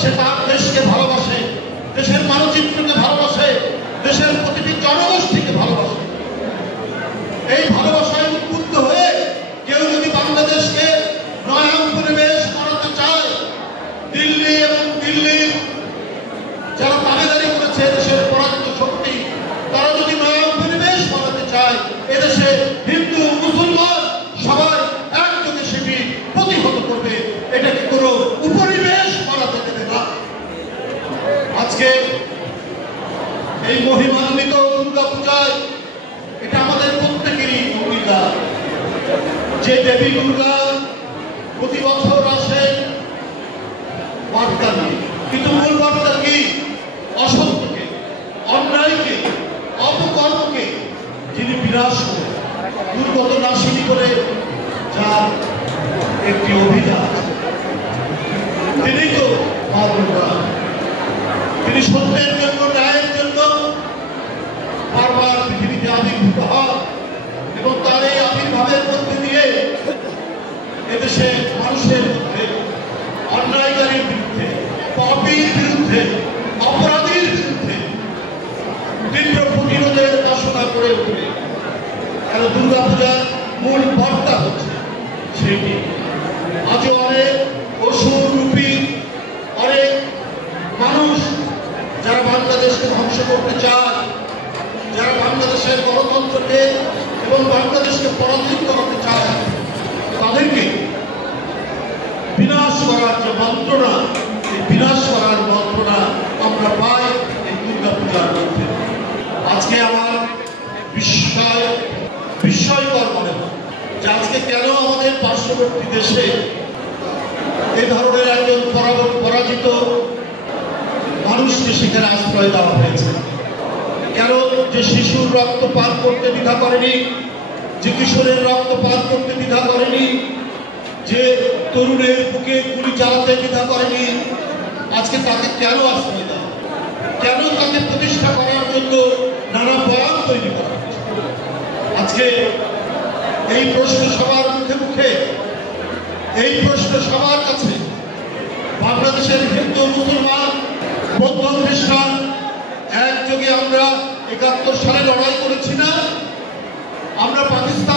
সে তার দেশকে ভালোবাসে, দেশের মানচিত্রকে ভালোবাসে, দেশের প্রতিটি জনগোষ্ঠীকে ভালোবাসে। এই ভালোবাসায় উদ্বুদ্ধ হয়ে কেউ যদি বাংলাদেশকে নয়া পরিবেশ করাতে চায়, দিল্লি এবং দিল্লির যারা দাবিদারি করেছে দেশের পরাজিত শক্তি, তারা যদি নয়া পরিবেশ বানাতে চায়, এদেশে হিন্দু মুসলমান সবাই একযোগে সেটি প্রতিহত করবে। এটাকে কোনো উপরিবেশ বানাতে দেবে না। আজকে এই মহিমান্বিত দুর্গা পূজায় এটা আমাদের প্রত্যেকেরই অঙ্গীকার যে দেবী দুর্গা প্রতি বছর আসে বার্তা নিয়ে, কিন্তু মূল বার্তা কি? অসত্যকে, অন্যায়কে, অপকর্মকে যিনি বিনাশ করে দুর্গত নাশিনী করে যার একটি অভিযান, তিনি তো মা দুর্গা। তিনি সত্যের জন্য, ন্যায়ের জন্য বারবার পৃথিবীতে আবির্ভূত হন এবং তার এই আবির্ভাবের মধ্যে দিয়ে এদেশে মানুষের মধ্যে অন্যায়কারীর বিরুদ্ধে, পাপীর বিরুদ্ধে, অপরাধীর বিরুদ্ধে তীব্র প্রতিরোধের বাসনা করে উঠবে। কেন দুর্গা পূজার মূল বার্তা হচ্ছে সেটি। আজও অনেক অসুর রূপী অনেক মানুষ যারা বাংলাদেশকে ধ্বংস করতে চায়, যারা বাংলাদেশের গণতন্ত্রকে এবং বাংলাদেশকে পরাজিত করতে চায়, তাদেরকে বিনাশ করার যে মন্ত্রণা, এই বিনাশ করার মন্ত্রণা আমরা পাই এই দুর্গা পূজার মধ্যে। আজকে আমার বিস্ময়কর মনে হয় যে আজকে কেন আমাদের পার্শ্ববর্তী দেশে এই ধরনের একজন পরাজিত মানুষকে সেখানে আশ্রয় দেওয়া হয়েছে। কেন? যে শিশুর রক্ত পান করতে দ্বিধা করেনি, যে কিশোরের রক্ত পান করতে দ্বিধা করেনি, যে তরুণের বুকে গুলি চালাতে দ্বিধা করেনি, আজকে তাকে কেন আশ্রয় দেওয়া? কেন তাকে প্রতিষ্ঠা করার জন্য নানা বয়ান তৈরি করা? আজকে এই প্রশ্ন সবার মুখে মুখে, এই প্রশ্ন সবার কাছে। বাংলাদেশের হিন্দু মুসলমান বৌদ্ধ খ্রিস্টান একযোগে আমরা ৭১ সালে লড়াই করেছি না? আমরা পাকিস্তান